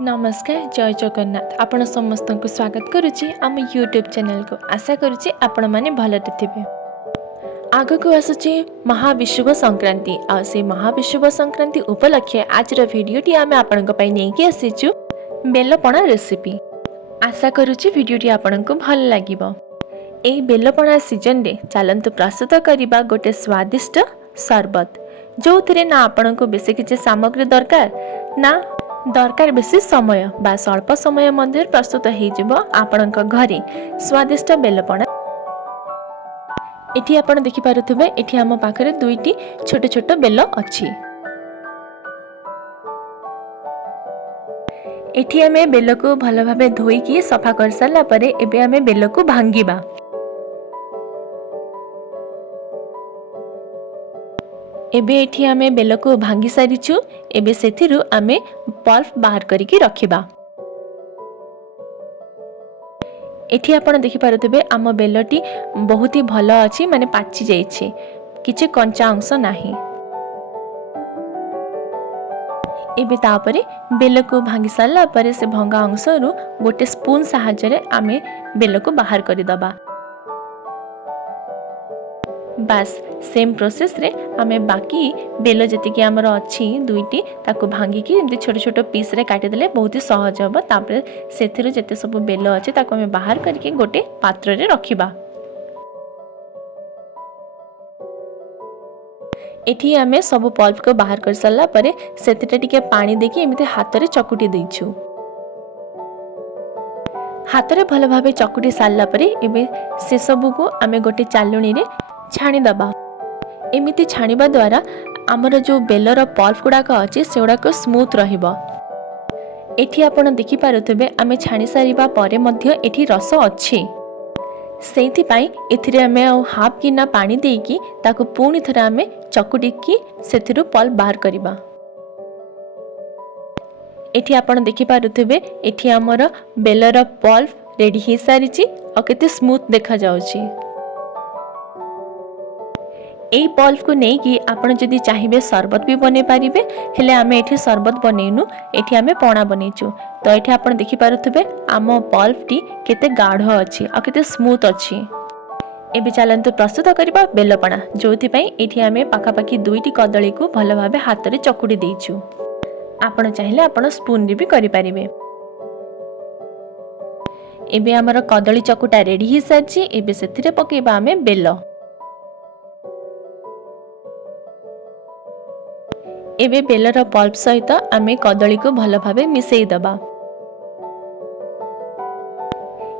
नमस्कार जय जगन्नाथ आपण समस्त को स्वागत करुच्ची आम यूट्यूब चैनल को आशा करुच्ची आपण माने भलरे थिबे। आग को आसुची महाविषुव संक्रांति आ से महाविषुव संक्रांति उपलक्षे आज भिडियोटी आम आपण पई नेकी आसीचु बेलपणा रेसिपी। आशा करुच्ची भिडियोटी आपण को भल लागिबो। एई बेलपणा सीजन रे चलंतु प्रस्तुत करिबा गोटे स्वादिष्ट शरबत जो थिरे ना आपण को बेसी किछि सामग्री दरकार ना दरकार बेसी समय बास अल्प समय मध्य प्रस्तुत हो आपण घरे स्वादिष्ट बेलपणा। एठी आपण देखि पारुथबे एठी हम पाखरे दुईटी छोट छोट बेल अछि। एठी हमें बेल को भल भाबे धोई की सफा कर सारला परे एबे हमें बेल को भांगीबा। एबे एठी आमे बेल को भांगी सारिछु। एबे सेथिरु आमे पल्प बाहर करिकी रखिबा। एठी आपण देखि पारुथबे आम बेलटी बहुत ही भल अछि माने पाची जाइछि किछि कंचा अंश नाही। एबे तापरे बेल को भांगी सारला परे से भंगा अंशरु गोटे स्पून सहायता रे आमे बेल को बाहर करि दबा। बास सेम प्रोसेस रे आमे बाकी बेल जति आमर अच्छी दुईटी ताको भांगी की एमती छोट छोट पीस रे काटी देले बहुत ही सहज हम। तापर सेथिरु जते सब बेल अच्छे ताको आमे बाहर करके गोटे पात्र रे रखिबा। एठी आमे सब पल्प को बाहर कर सारला परे सेथिटे टिके पानी देकी एमती हाथ रे चकुटी दैछु। हाथ रे भल भाबे चकुटी सारला परे एबे से सब को आमे गोटे चालुणी रे छाणी दबा। एमिति छाणीबा द्वारा आमर जो बेलर पल्प गुड़ाक अच्छे से गुड़ाक स्मूथ रहिबो। एठी आपण देखि पारुथबे आमे छाणी सारिबा परे मध्य एठी रस अछि सेथि पई एथिरे आमे हाफ गिना पानी देकी ताको पुणी थरे आमे चकुटी की सेथिरु पल्प बाहर करिबा। एठी आपण देखि पारुथबे एठी आमर बेलर पल्प रेडी हे सारिछि और केते स्मूथ देखा जाउछि। एई पल्प को नहीं कि आपण जदि चाहिए शरबत भी बने पारिबे हेले आमे एठी शरबत बनेनु एठी आमे पणा बनेचु। तो एठी आपण देखि पारुथबे आम पल्प टी केते गाढ़ अछि आ केते स्मूथ अछि। एबे चलंतु प्रस्तुत करिबा बेलपणा जोथि पई एठी आमे पाखापाखी दुईटी कदली को भल भाबे हाथ रे चकुडी देइछु। आपण चाहिले आपण स्पून रे भी करि पारिबे। एबे हमर कदली चकुटा रेडी हि साछि। एबे सेथिरे पकेबा आमे बेल। एबे बेलर पल्प सहित आमे कदली को भल भाबे मिसेई दबा।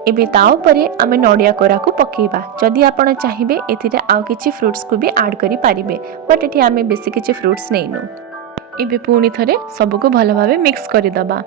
एबे ताओ परे आमे नडिया कोरा को पकेबा। जदि आपण चाहिबे एथिरे आउ किछि फ्रूट्स को भी ऐड करि पारिबे बट एठी आमे बेसी किछि फ्रूट्स नेइनु। एबे पुणी थरे सब को भल भाबे मिक्स करि दबा।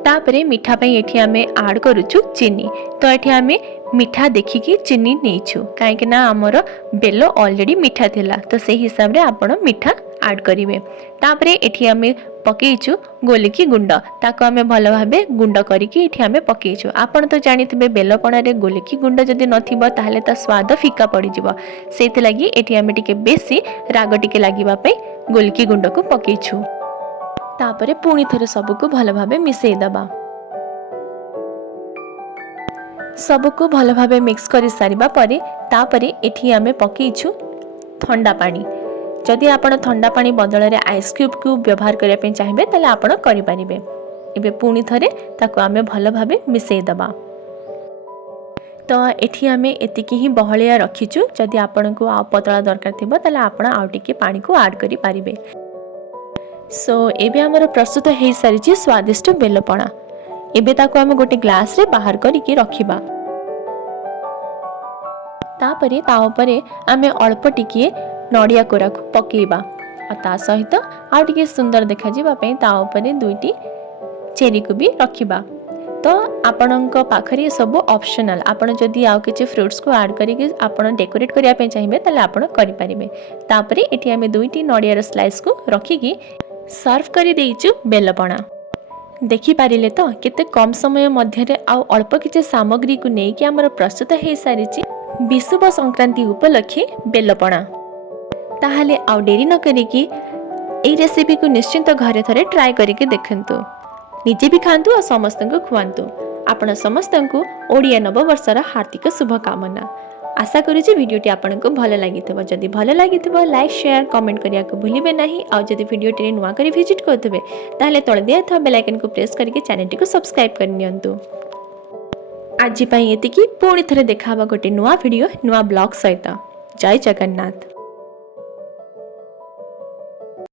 तापरे मीठा पई एठी आमे ऐड करूछु चीनी। तो एठी आमे मीठा देखिकी चीनी नेइछु काहे कि ना हमर बेल ऑलरेडी मीठा थिला तो से हिसाब रे आपण मीठा ऐड करिवे। तापरे एठी आमे पकेइछु गोलिकी गुंड ताको आमे भल भाबे गुंड करिकी एठी आमे पकेइछु। आपण तो जानिथिबे बेलपणा रे गोलिकी गुंड जदि नथिबो ताहले ता स्वाद फीका पड़ी जिवो सेति लागि एठी आमे टिके बेसी राग टिके लागिबा पई गोलिकी गुंड को पकेइछु। तापरे पुणी थरे सब को भल भाबे मिसेई दबा। सब को भल भाबे मिक्स करि सारिबा परे तापरे एठी आमे पकेइछु ठंडा पानी। जदि आपण ठंडा पानी बदल रे आइस क्यूब को व्यवहार करिया पे चाहिबे तले आपण करि पारिबे। एबे पुणी थरे ताको आमे भल भाबे मिसेई दबा। तो एठी आमे एतिकी ही बहलिया रखिछु। जदि आपण को आ पतला दरकार थिबो तले आपण आ टिके पानी को ऐड करि पारिबे। सो एबे हमर प्रस्तुत हे सारिछि स्वादिष्ट बेलपणा। एबे ताको आमे गोटे ग्लास रे बाहर करिके रखिबा। तापरे ता ऊपरे आमे अल्प टिके नडिया कोरा को पकेबा और ता सहित आ टिके सुंदर देखा जिबा पई ता ऊपरे दुईटी चेरी को भी रखिबा। तो आपणक पाखरे सब ऑप्शनल आपण जदि आउ किछि फ्रूट्स को ऐड करिके आपण डेकोरेट करिया पे चाहिबे तले आपण करि पारिबे। तापरे एठी आमे दुईटी नडिया र स्लाइस को रखिकी सर्व करि देइछु बेलपणा। देखि पारिले तो केते कम समय मध्य आउ अल्प किछि सामग्री को नै कि हमर प्रस्तुत हे सारिछि विषुव संक्रांति उपलक्षे बेलपणा। ताहले आउ डेरी न करिकी एई रेसिपी को निश्चिंत घरे थरे ट्राई करिके देखंतु। निजे भी खातु और समस्त को खुआतु। आपण समस्त को ओडिया नववर्षर हार्दिक शुभकामना। आशा करुँच भिडियोटी आपको भल लगी। जदि भल लगी लाइक शेयर कमेंट करने को भूलिए ना। आउ जदि भिडियोटी नुआ कर विजिट करुवे ताहले तले दिया था बेल आइकन को प्रेस करके चैनल को सब्सक्राइब करनियंतु। आज एतिकी पुणी थरे देखा गोटे नुआ भिडियो नुआ ब्लॉग सहित। जय जगन्नाथ।